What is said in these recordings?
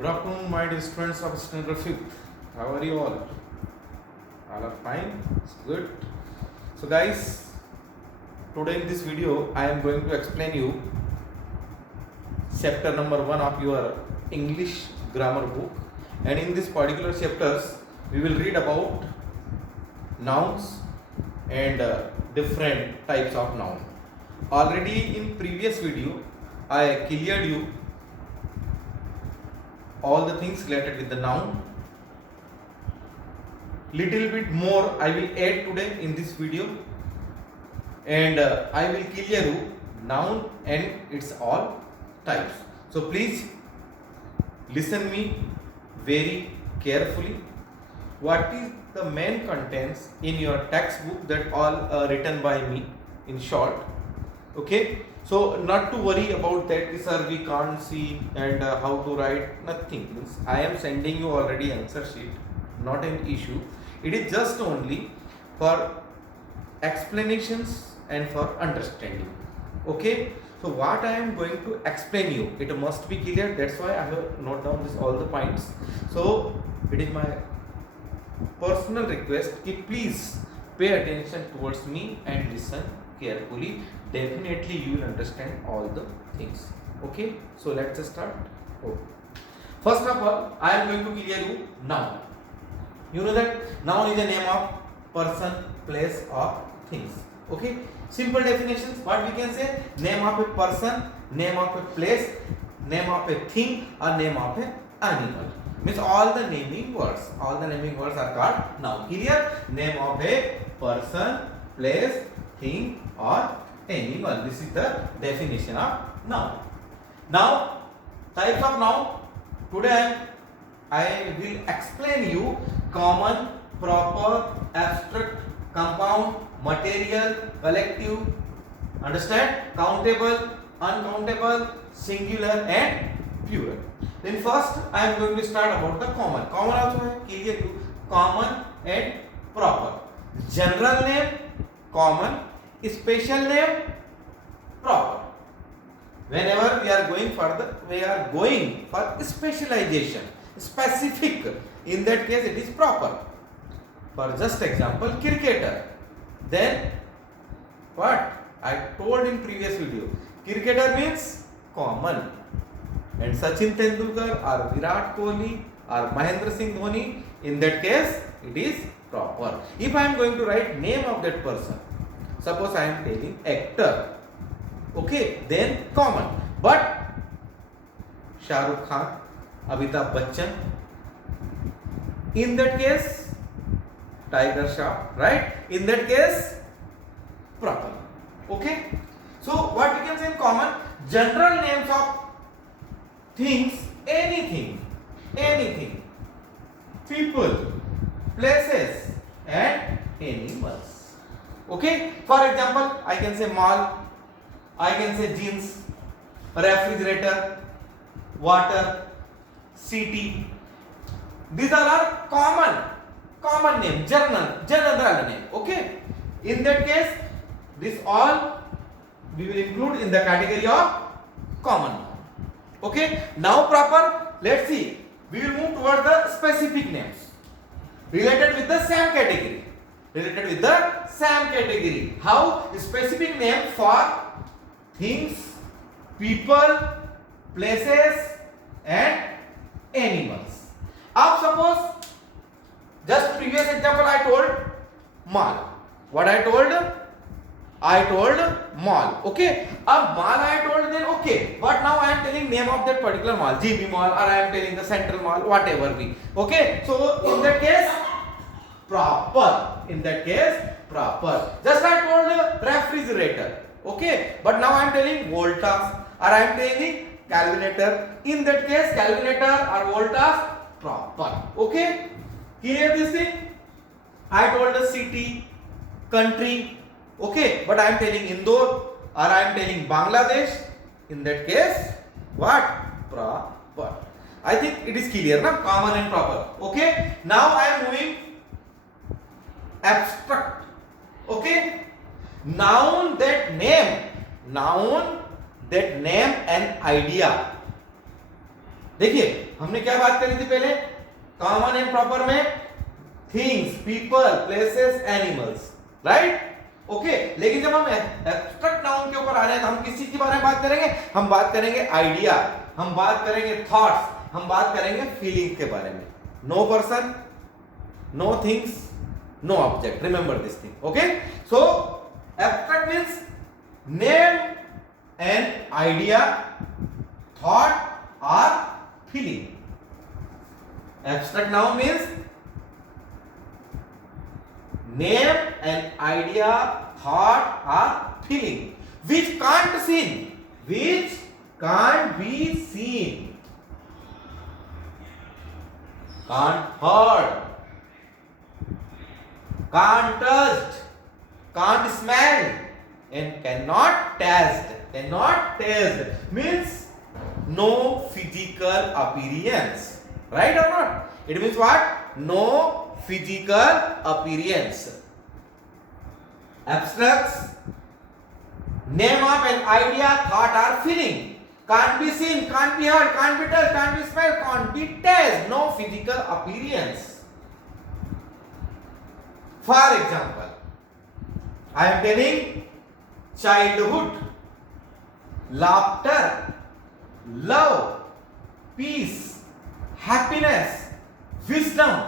Good afternoon, my dear students of standard 5th. How are you all? All are fine? It's good. So guys, today in this video I am going to explain you chapter number 1 of your English grammar book, and in this particular chapters we will read about nouns and different types of noun. Already in previous video I cleared you all the things related with the noun. Little bit more I will add today in this video, and I will clear you noun and its all types. So please listen me very carefully. What is the main contents in your textbook that all written by me in short? Okay, so not to worry about that, sir, we can't see and how to write, nothing. Means I am sending you already answer sheet, not an issue. It is just only for explanations and for understanding. Okay, so what I am going to explain you, it must be clear. That's why I have note down this all the points. So it is my personal request कि please pay attention towards me and listen carefully. Definitely you will understand all the things. Okay, so let's start. Oh. First of all, I am going to clear you noun. You know that noun is a name of person, place or things. Okay, simple definitions. What we can say: name of a person, name of a place, name of a thing or name of an animal. Means all the naming words. All the naming words are called noun. Clear? Name of a person, place, thing or animal. This is the definition of noun. Now, types of noun. Today I will explain you common, proper, abstract, compound, material, collective. Understand? Countable, uncountable, singular and plural. Then first I am going to start about the common. Common also है clear you. Common and proper. General name common, special name proper. Whenever we are going further, we are going for specialization, specific. In that case, it is proper. For just example, cricketer. Then what I told in previous video, cricketer means common. And Sachin Tendulkar or Virat Kohli or Mahendra Singh Dhoni, in that case it is proper. If I am going to write name of that person, suppose I am telling actor, okay, then common. But Shah Rukh Khan, Amitabh Bachchan, in that case Tiger Shroff, right? In that case proper. Okay, so what we can say in common, general names of things, anything, people, places and animals. Okay, for example, I can say mall, I can say jeans, refrigerator, water, city. These all are common name, general name. Okay, in that case this all we will include in the category of common. Okay, now proper, let's see, we will move toward the specific names related with the same category. How? Specific name for things, people, places and animals. Now suppose, just previous example I told mall. What I told mall. Okay, a mall I told, then okay, but now I am telling name of that particular mall, GB Mall, or I am telling the Central Mall, whatever be. Okay, so in that case proper. Just I told refrigerator. Okay, but now I am telling Voltas or I am telling calculator. In that case calculator or Voltas proper. Okay, clear this thing? I told the city, country. Okay, but I am telling Indore or I am telling Bangladesh. In that case, what? Proper. I think it is clear, na? Common and proper. Okay, now I am moving abstract. Okay, noun that name an idea. देखिए हमने क्या बात करी थी पहले, common and proper में things, people, places, animals, right? Okay, लेकिन जब हम एब्स्ट्रैक्ट नाउन के ऊपर आ रहे हैं तो हम किस चीज के बारे में बात करेंगे? हम बात करेंगे आइडिया, हम बात करेंगे थॉट्स, हम बात करेंगे फीलिंग के बारे में. No person, no things, no object. Remember this thing. Okay, so abstract means name an idea, thought or feeling. Abstract noun means name an idea, thought or feeling which can't seen, which can't be seen, can't heard, can't touched, can't smelled and cannot taste. Cannot taste means no physical appearance, right or not? It means what? No physical appearance. Abstracts name of an idea, thought or feeling, can't be seen, can't be heard, can't be touched, can't be smelled, can't be tasted, no physical appearance. For example, I am telling childhood, laughter, love, peace, happiness, wisdom,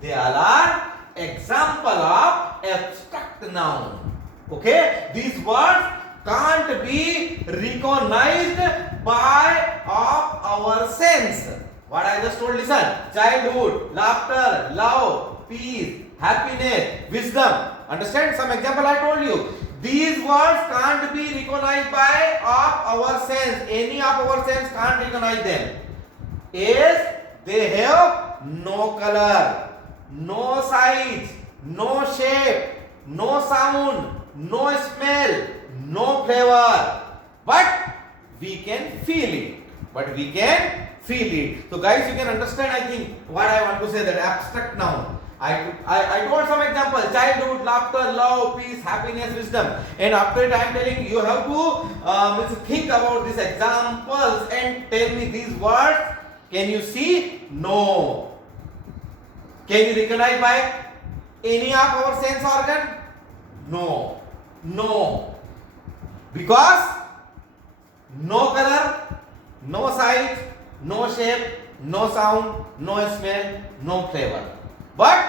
they all are example of abstract noun. Okay, these words can't be recognized by of our sense. What I just told, listen: childhood, laughter, love, peace, happiness, wisdom. Understand? Some example I told you. These words can't be recognized by of our sense. Any of our sense can't recognize them. As they have no color, no size, no shape, no sound, no smell, no flavor. But we can feel it. But we can feel it. So guys, you can understand, I think, what I want to say, that abstract noun. I told some example: childhood, laughter, love, peace, happiness, wisdom. And after it I am telling you have to think about these examples and tell me these words. Can you see? No. Can you recognize by any of our sense organ? No. No. Because no color, no size, no shape, no sound, no smell, no flavor. But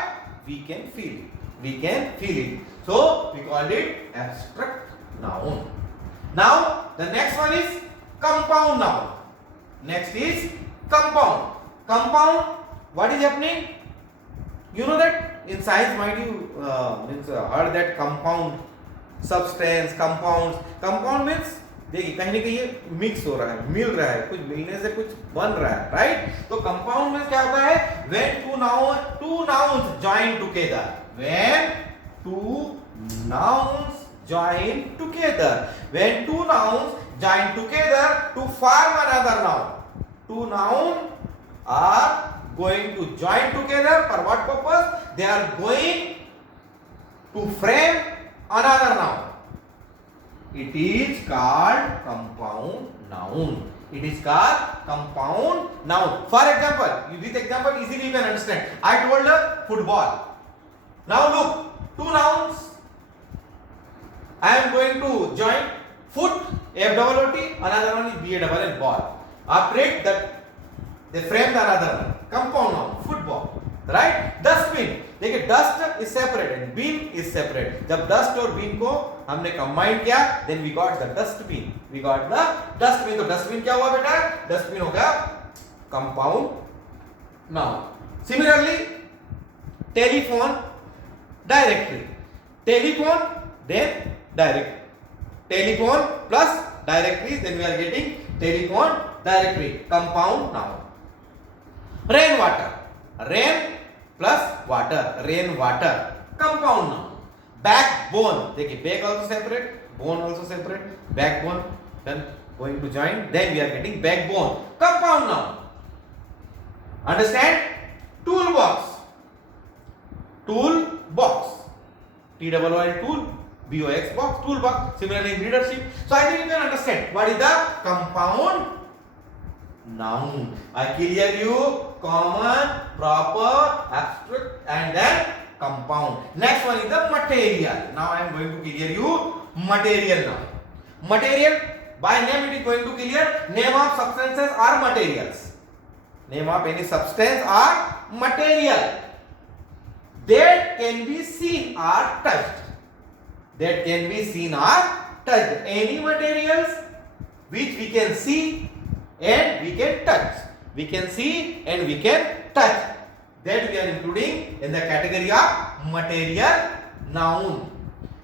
we can feel it. We can feel it. So we called it abstract noun. Now the next one is compound noun. Next is compound. Compound. What is happening? You know that in science, might you heard that compound substance, compounds. Compound means देखिए कहीं ना कहीं ये mix हो रहा है, मिल रहा है, कुछ मिलने से कुछ बन रहा है, राइट? तो कंपाउंड में क्या होता है? when two nouns join together, when two nouns join together, when two nouns join together to form another noun. Two nouns are going to join together for what purpose? They are going to frame another noun. It is called compound noun. It is called compound noun. For example, with example easily you can understand. I told football. Now look, two nouns. I am going to join foot, F-O-O-T, another one is B-A-L-L, ball. After it, that they frame the another one. Compound noun, football. Right? Dustbin. देखिए dust is separate and bin is separate. जब dust और bin को हमने combine किया, then we got the dustbin. We got the dustbin. तो dustbin क्या हुआ बेटा? डस्टबिन हो गया compound noun. Similarly telephone, directory. Telephone then direct. Telephone plus directory, then we are getting telephone directory, compound noun. Rain water. Rain plus water, rain water, compound noun. Backbone, देखिए back also separate, bone also separate, backbone, then going to join, then we are getting backbone, compound noun. Understand? Toolbox. Toolbox. T-O-O-L tool, B-O-X box, toolbox. Similarly in leadership. So I think you can understand what is the compound noun. I clear you common, proper, abstract and then compound. Next one is the material. Now I am going to clear you material now. Material, by name it is going to clear. Name of substances are materials. Name of any substance are material that can be seen or touched. That can be seen or touched. Any materials which we can see and we can touch. We can see and we can touch. That we are including in the category of material noun.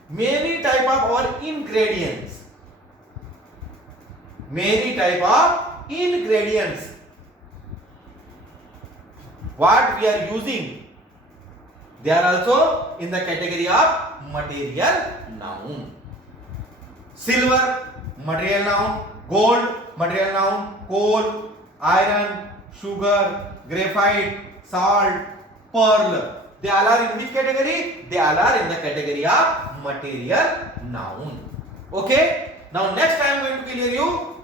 Many type of our ingredients. Many type of ingredients. What we are using, they are also in the category of material noun. Silver, material noun. Gold, material noun. Coal, iron, sugar, graphite, salt, pearl. They all are in which category? They all are in the category of material noun. Okay? Now next I am going to clear you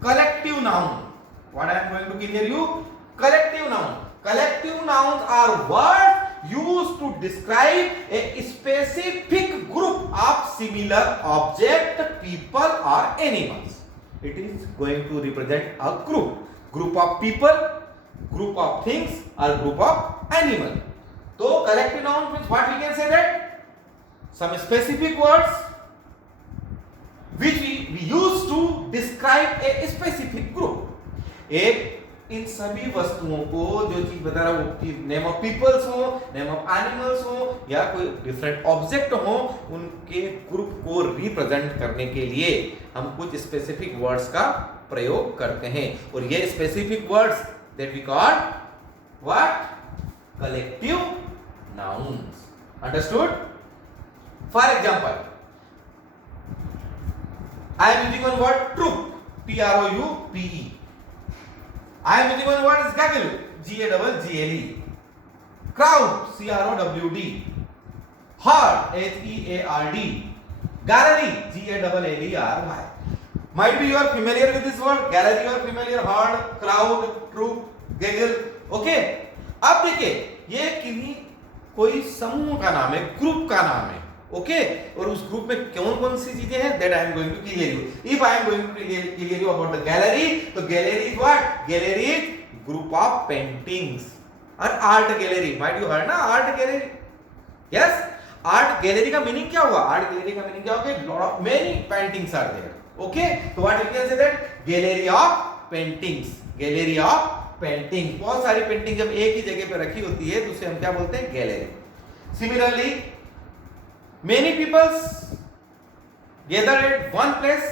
collective noun. What I am going to clear you? Collective noun. Collective nouns are words used to describe a specific group of similar object, people or animals. It is going to represent a group of people, group of things or group of animal. So collective noun means what we can say that some specific words which we use to describe a specific group. एक इन सभी वस्तुओं को जो चीज बता रहा हूं, name of peoples हो, नेम ऑफ एनिमल्स हो या कोई डिफरेंट ऑब्जेक्ट हो, उनके ग्रुप को रिप्रेजेंट करने के लिए हम कुछ स्पेसिफिक वर्ड्स का प्रयोग करते हैं और ये specific words that we call what? Collective nouns. Understood? For example, I am using one word troupe, TROUPE. I am using one word is gaggle, GAGGLE. Crowd, CROWD. Herd, HEARD. Gallery, GALLERY. Might be you are familiar with this word. Gallery you are familiar. Herd, crowd, troop, gaggle. Okay. अब देखिए ये किन्हीं कोई समूह का नाम है, group का नाम है. ओके और उस ग्रुप में कौन कौन सी चीजें हैं that I am going to clear you. If I am going to clear you about the gallery, तो gallery is what? Gallery is group of paintings और art gallery. Might you heard ना art gallery? Yes. Art gallery का meaning क्या हुआ? Art gallery का meaning क्या होगा? Lot of many paintings are there. Okay तो what we can say that gallery of paintings. Gallery of painting. बहुत सारी पेंटिंग जब एक ही जगह पे रखी होती है तो उसे हम क्या बोलते हैं? Gallery. Similarly many peoples gathered at one place.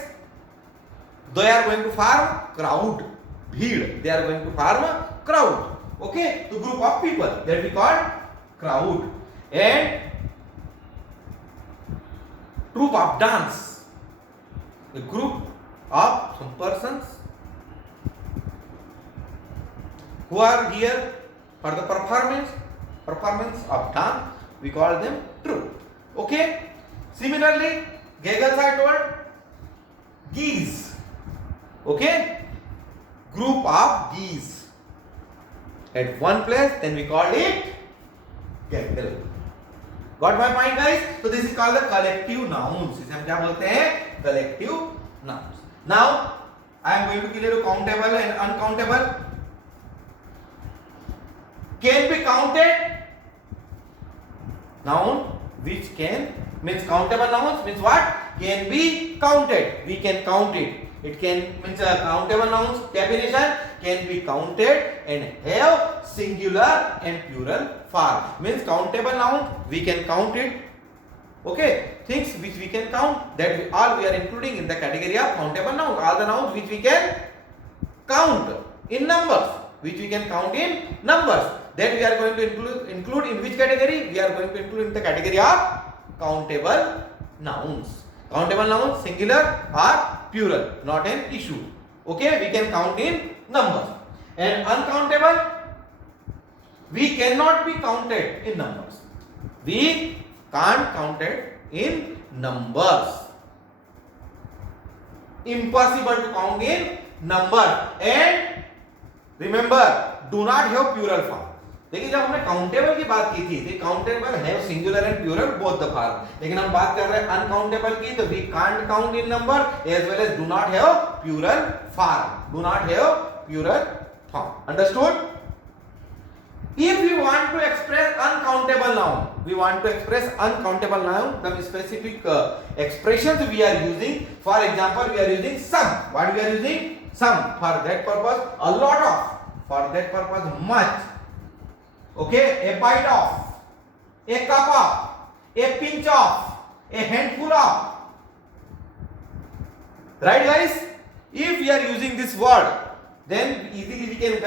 They are going to form crowd. Bheed. They are going to form crowd. Okay, so group of people that we call crowd. And troupe of dance, a group of some persons who are here for the performance of dance. We call them troupe. Okay. Similarly, gaggles are told geese. Okay. Group of geese at one place, then we call it gaggle. Got my point, guys? So this is called the collective nouns. इसे हम क्या बोलते हैं? Collective nouns. Now I am going to clear you countable and uncountable. Can be counted noun which can means countable nouns means what? Can be counted. We can count it. It can means countable nouns definition can be counted and have singular and plural form. Means countable noun we can count it. Okay, things which we can count that we are including in the category of countable nouns. All the nouns which we can count in numbers, which we can count in numbers. That we are going to include in which category? We are going to include in the category of countable nouns. Countable nouns singular or plural, not an issue. Okay, we can count in numbers. And uncountable, we cannot be counted in numbers. We can't count it in numbers. Impossible to count in number and remember do not have plural form. देखिए जब हमने countable की बात की थी तो countable है singular and plural both the form, लेकिन हम बात कर रहे हैं अनकाउंटेबल की तो we can't count in number as well as do not have plural form, do not have plural form. Understood? If we want to express uncountable noun, we want to express uncountable noun, the specific expressions we are using. For example, we are using some. What we are using? Some. For that purpose, a lot of. For that purpose, much. Okay, a bite of, a cup of, a pinch of, a handful of. Right, guys? If we are using this word, then easily we can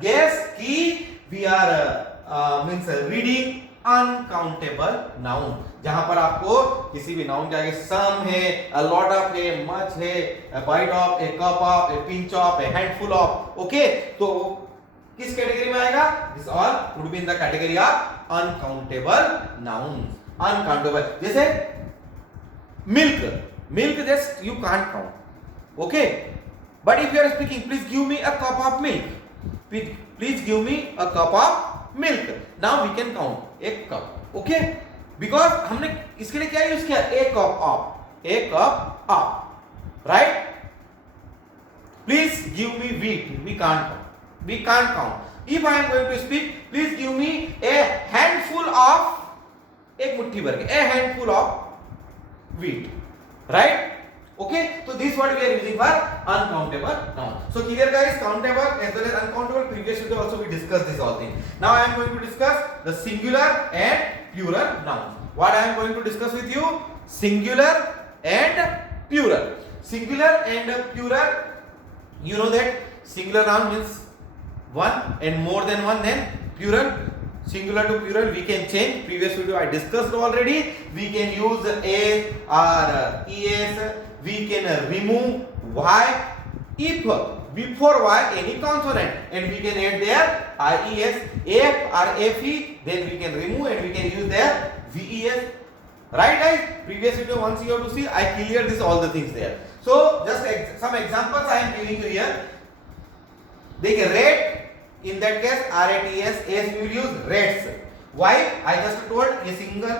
guess ki we are means reading uncountable noun. जहां पर आपको किसी भी noun के आगे सम है, a lot of है, much है, a bite of, a cup of, a pinch of, a handful of. Okay, तो किस कैटेगरी में आएगा? This all would be in the category of uncountable nouns. Uncountable. जैसे milk. Milk just you can't count. Okay, but if you are speaking, please give me a cup of milk. Please give me a cup of milk. Now we can count एक cup. Okay? Because हमने इसके लिए क्या use किया? A cup of. A cup of. Right? Please give me wheat. We can't count. We can't count. If I am going to speak, please give me a handful of, एक मुट्ठी भर के, a handful of wheat. Right? Okay, so this word we are using for uncountable noun. So clear guys, countable as well as uncountable. Previous video also we discussed this all thing. Now I am going to discuss the singular and plural noun. What I am going to discuss with you? Singular and plural. Singular and plural. You know that singular noun means one and more than one. Then plural. Singular to plural we can change. Previous video I discussed already. We can use as or es. We can remove y if before y any consonant and we can add there ies, f or fe, then we can remove and we can use there ves. Right guys? Previous video once you have to see, I cleared this all the things there. So just some examples I am giving you here. देखिए rate, in that case rats, as we will use rates. Why? I just told a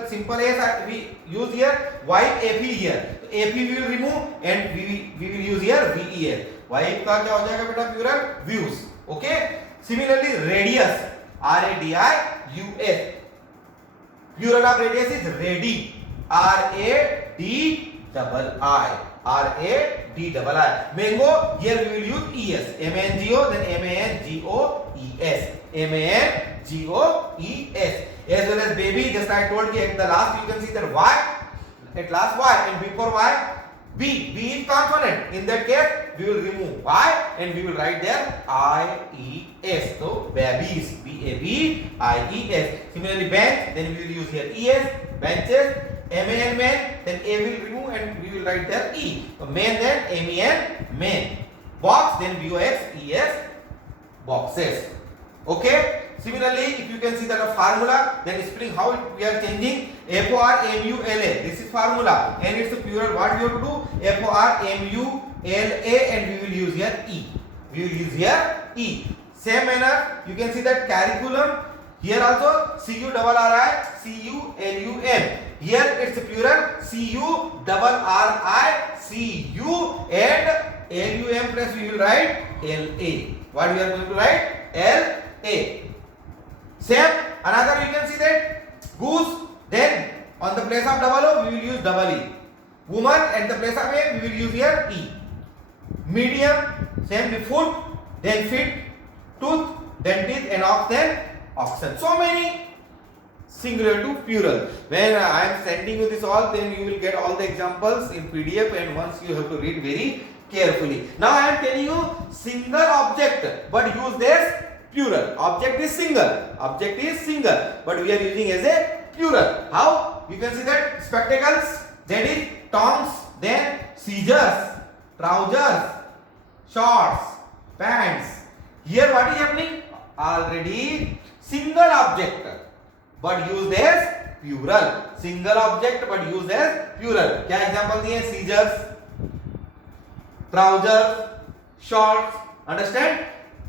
simple as we use here. Why fe here? Fe we will remove and we will use here ves. Why का क्या हो जाएगा बेटा? Plural views. Okay. Similarly radius, radius. Plural of radius is radi, radi double I, radi. Mango, here we will use es, mango, then mangoes, mangoes. As well as baby, just I told you at the last you can see that y, at last y and before y b is consonant. In that case we will remove y and we will write there ies. So babies, babies. Similarly bench, then we will use here es, benches. Man, then a will remove and we will write there e. So man, then man, man. Box, then box, boxes. Okay. Similarly, if you can see that a formula, then spelling how we are changing formula. This is formula and it's a plural. What we have to do? Formula and we will use here e. We will use here e. Same manner, you can see that curriculum. Here also CURRI, CULUM. Here it's plural CURRICU and LUM plus we will write LA. What we are going to write? LA. Same, another you can see that goose, then on the place of double O we will use double E. Woman at the place of A we will use here E. Medium, same with foot, then feet, tooth, then teeth and ox, then oxen. So many singular to plural. When I am sending you this all, then you will get all the examples in PDF and once you have to read very carefully. Now I am telling you single object but use this plural. Object is single but we are using as a plural. How? You can see that spectacles, that is tongs, then scissors, trousers, shorts, pants. Here what is happening? Already single object but used as plural. Single object but used as plural. क्या example दिए? Scissors, trousers, shorts. Understand?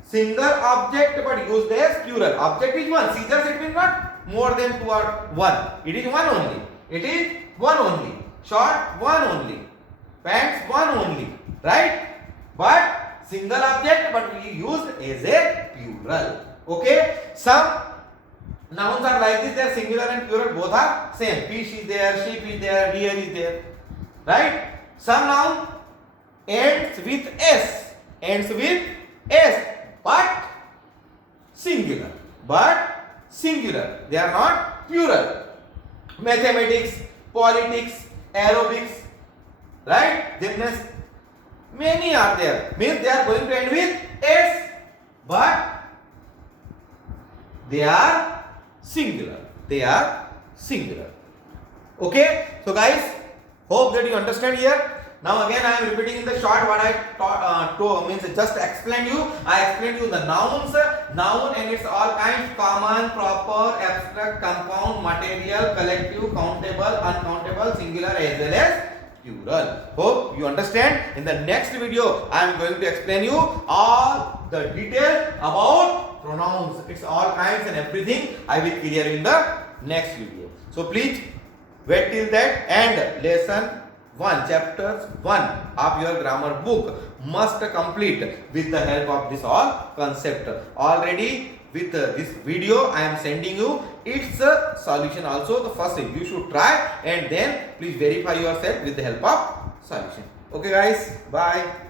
Single object but used as plural. Object is one. Scissors, it means not more than two or one. It is one only. It is one only. Short, one only. Pants, one only. Right? But single object but we used as a plural. Okay? Some nouns are like this. They are singular and plural. Both are same. Fish is there, sheep is there, deer is there. Right? Some noun ends with s. Ends with s. But singular. They are not plural. Mathematics, politics, aerobics, right? Gymnastics, many are there. Means they are going to end with s, but they are singular. Okay? So guys, hope that you understand here. Now again I am repeating in the short what I taught, means just explain you. I explained you the nouns, noun and its all kinds: common, proper, abstract, compound, material, collective, countable, uncountable, singular as well as plural. Hope you understand. In the next video I am going to explain you all the detail about pronouns, its all kinds and everything. I will clear in the next video. So please wait till that, and lesson 1, chapter 1 of your grammar book must complete with the help of this all concept. Already with this video I am sending you its solution also. The first you should try and then please verify yourself with the help of solution. Okay guys, bye.